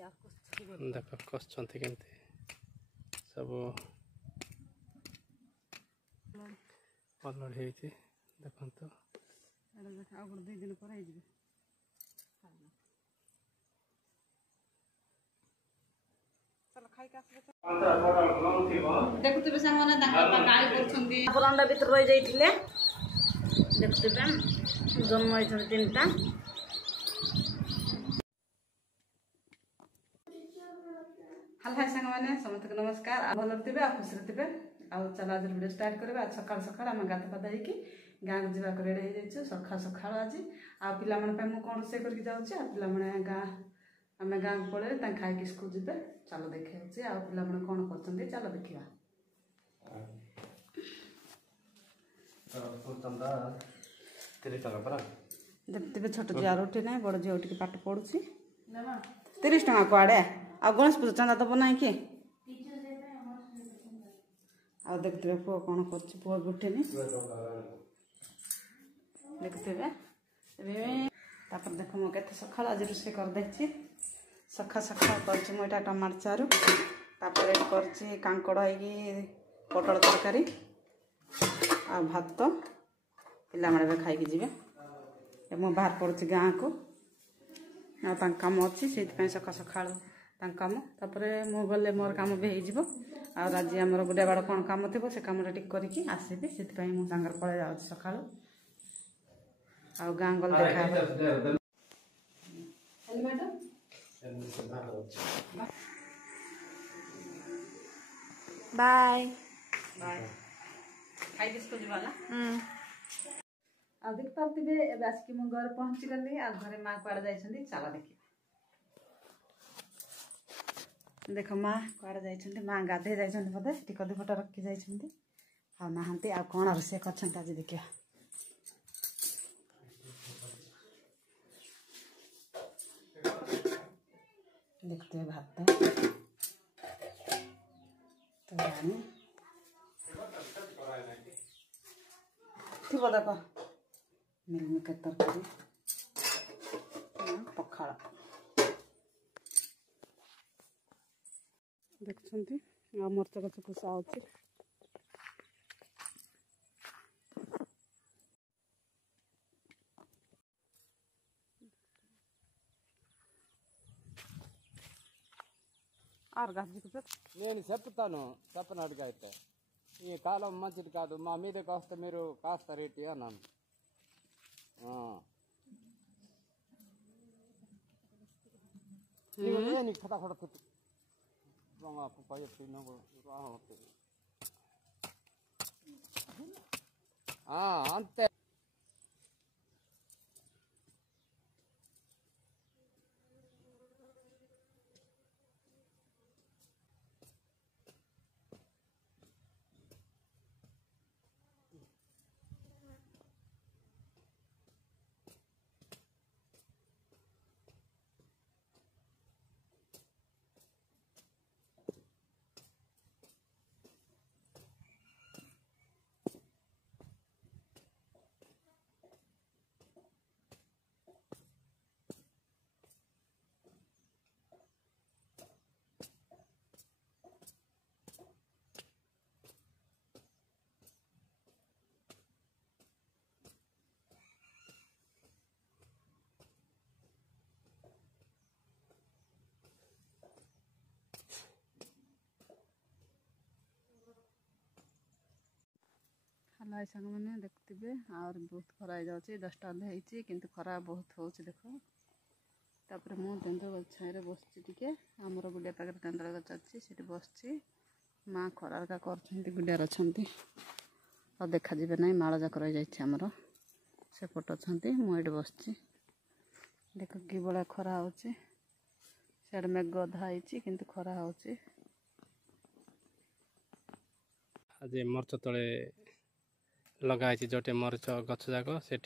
देख कसुँच केमती सब अलरेडी होती देखो दुई दिन पर देखुवे सामने गाड़ी कर अंडा भर रही जाइए देखुवे जन्म होती 3टा हाल हाय सांग मैंने समस्त को नमस्कार भल थे खुशी थे चल आज वीडियो स्टार्ट करवा सका सका आम गात पादा होगी गाँव को जावाक रेडी हो जाइए सका सका आज आ पे कौन रोसे करके जाऊँचे पे गाँ आम गाँ को पड़े खाई स्कूल जी चलो देखिए आ पे कौन कर चलो देखा देखते छोट झील उठी ना बड़ झील उठिक पाठ पढ़ुची 30 टका कुआड़े आ गणेश पूजा चंदा दब ना कि आ देखते पुओ कौन कर पुओ भी उठेनि देखते देख मु के सका आज रोषे करदे सका सका कर टमाटर चारू तापर कर कांकड़ पटल तरकारी आ भात पे खाई जी मु बाहर पड़ुची गाँ को कम अच्छी से सका सका कम तापर मु गले मोर कम भी हो आज आमर गुड़िया बाड़ कौन कम थी से कमटा टिक करके आसबि से मुझे पड़े जा सका गाँ गल देखा बाय बाय खाई स्कूल जाना देख पारे आसिक मु घर पहुँची गली आ घरे माँ कड़े जाइए चला देखिए देख माँ कड़े जाइए माँ गाधे जाइए बोधे टी कदी फट रखी जाइए ना आ कौन रोषे कर आज देखिए देखते हैं भात तो जानी थी देख मिलमिकर तरकारी पखाड़ देखते मरच गच कुसा अच्छी और నేను చెప్తాను చెప్పినట్టుగా అయితే ఈ కాలం మంచిది కాదు మా మీద కాస్త మీరు కాస్త రేటు అన్నాను నీకు ఫటాఫట అంతే हेलो सांग मैंने देखते और बहुत खरा हो जाए 10टा होती कि खरा बहुत हो देख तापर मु तेंदुल छाई बस आमर गुड़िया पाखे तेंदुल गच अच्छी से बस माँ खरा कर गुड़ियार अच्छा और देखा जी ना माड़ जाक रही जामर से पट अच्छा मुझे बस देख कि भाया खरा हो मेघ गधाई कि खरा हो आज मरच तले लगाई जोटे मरच गछ जाक से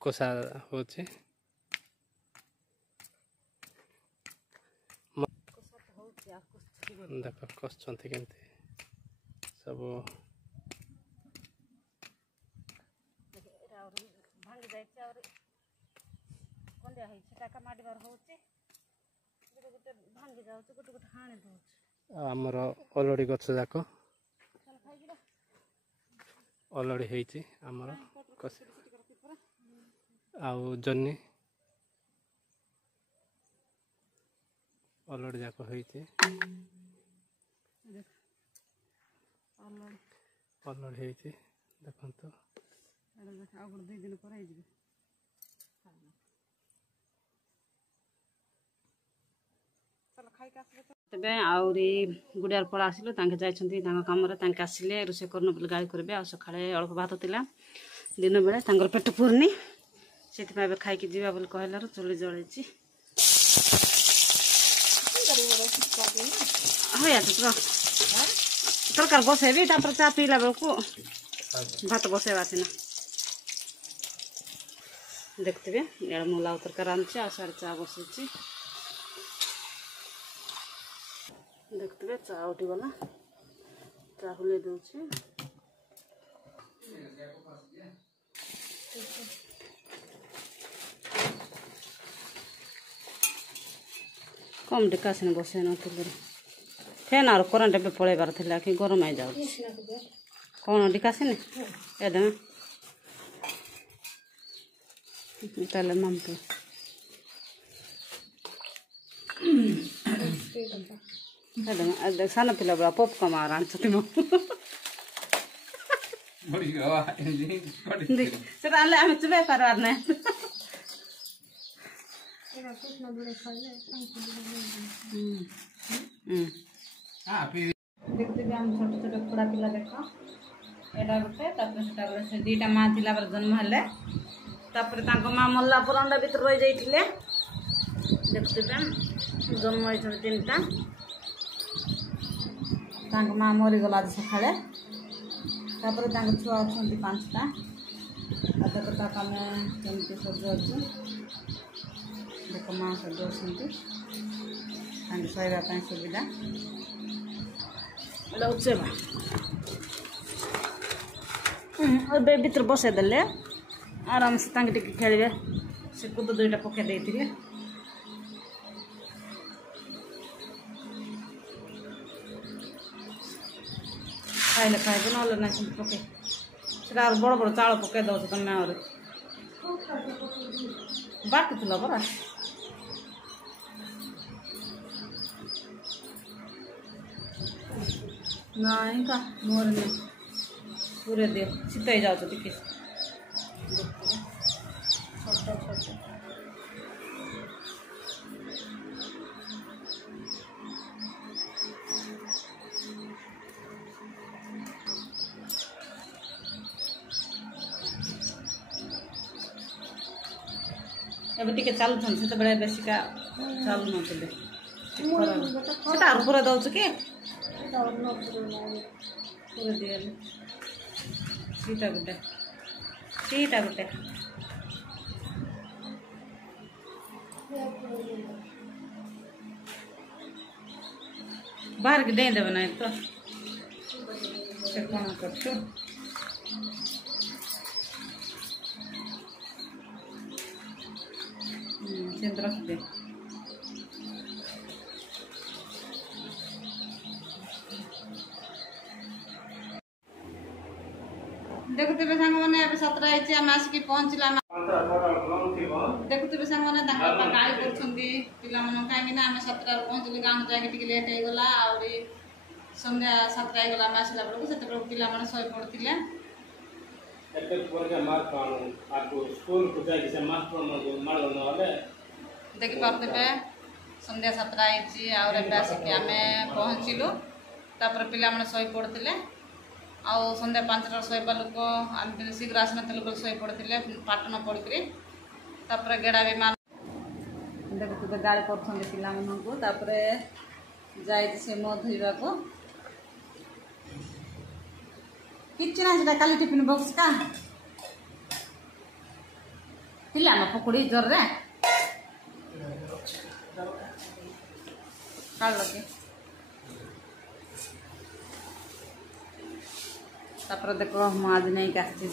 कोसा हो देख कसुँच केमती सब भांगी जाए माड़ बार हो आमर अलड़ी गछ जाक अलड़ी होती आमर आउ जन्नी अलड़ी जाक होती अलड़ी होती देखो तेबे आउरी गुड़ियार पड़ा आसिलु तांके जाइछन्ती तांका कामरे तांके आसिले रोषे करनो बोले गाड़ी करबे आ सखाळे अल्प भात तिला दिन बेले तांकर पेट पुरनी सेति पाबे खाइके जिबा बोले कहलार चुली जळैछि होया तो तरकार बसेबी तापर चा पीला बेलको भात बसेबा छिना देखथिबे एड़ा मुला तरकार आनछि आ सारे चा बसेछि देखते चा उठी गला चा खुले दूसरे कम डिकासन बसे न फैन और करंट पे पड़ेबार थिला कि गरम आई जाउ कौन डिकासन एदम ताले मामतो सानो पिला बड़ा पप कमा रान्छति म सेटा आले आमे चुबे पारवार नै देखते हम छोट छोट कुड़ा पिला देखो एडा गुटे तापर सेटा गुटे से दीटा मां थिला पर जन्म हले तापर तांको मां मल्ला पर अंडा भीतर रहि जाइथिले देखते जन्म होई तीनटा तांक माँ मरीगला सकाଳେ तापर छुआ अच्छा 5टा देखो आम केमती सजाऊँ देख माँ सजाऊँ शोवा सुविधा उचेबा भीतर बसईदे आराम से खेलिए से कूद 2टा पकई देते खाइले खाइबे ना ना पके बड़ बड़ चाउल पकई दौच तुम और बाटुला परा नहीं का मोर नहीं पूरे दे सीता ही जाओ टिके ଏବେ ଟିକେ ଚାଲୁଛନ୍ତି ସେତେବେଳେ ବେଶୀକା ଚାଲୁନଥିଲେ ସେଟା ଆରୁ ପୁରା ଦେଉଛୁ କି ପୁରା ଦିଅଲେ ସେଇଟା ଗୋଟେ ବାହାରକି ଡେଇଁଦେବେ ନାହିଁ ତ ସେ କ'ଣ କରୁଛୁ रखते देखुते सांग मैंने सतरा आम आसिक पहुँचला देखुते सांग मैंने गाड़ी कर कहीं आम 7 पहुँचल गाँव जाकि लेट होगला आहरी संध्या 7 होगला आम आसला बेलू से पिला शो पड़ते देखिपे संध्या 7 आसिक आम पहुँचलु तापर पिला शो पड़ते आउ संध्या 5टार शोवा लोक आम शीघ्र आसना लोक शो पड़ते पाठ न पड़क गेड़ा विमान देखते गाड़ी कर से मो धोवा को किसी ना से काली टिफिन बॉक्स का ना पकड़ी जोर रे लगे तापर देखो आज नहीं आसने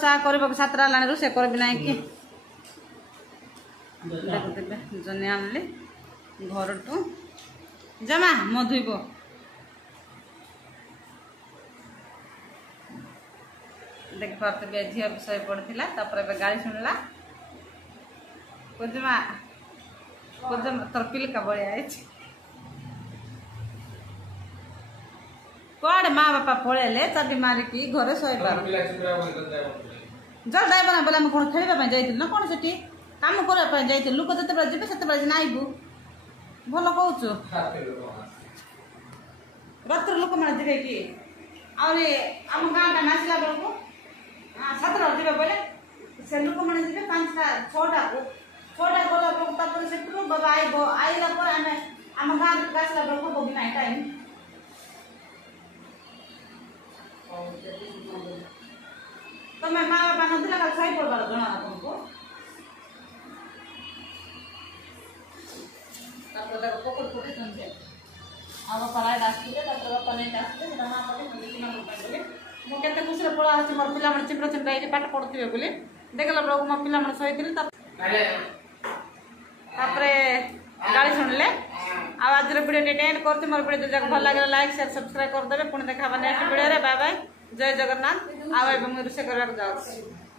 चा कर 7 रोषे कर कि देखुथे जनी आनली घर टू जमा मो धुब देख पारे झील विषय पड़ा गाड़ी शुणला कुजमा तोर पिलका बड़िया कड़े माँ बापा पलैले चाबी मारिकी घरे शोबार जल ड्राइवर बोले आम कौन खेलवाई जाइल ना कौन से काम करने जाइल लोक जिते जी से नाइबू भल कौच रात लोक मैंने जी कि आम गाँ टा नाचला बेलू सतटा जी बोले से लोक मैंने जी 5टा 6टा गला बेलू से बाबा आईला आम गाँ आसला बेलू बगी ना टाइम तुम्हें माँ बापा नथिला का सही पड़बार जना तुमको पकड़ पकड़ समझे आ बापा लाइट आसते बापा नहीं आसते माँ पटे बोले मुझे खुशी पड़ा मोर पिला चिम्र चिम्रा ये पाठ पढ़ुवे बोली देखला बेलू मो पिला शोई गाड़ी शुणिले आज वीडियो एंड कर मोर वीडियो जब भल लगे लाइक शेयर सब्सक्राइब करदे पुणी देखा नेक्स्ट वीडियो बाय बाय जय जगन्नाथ आ रोषे करने जाऊँ।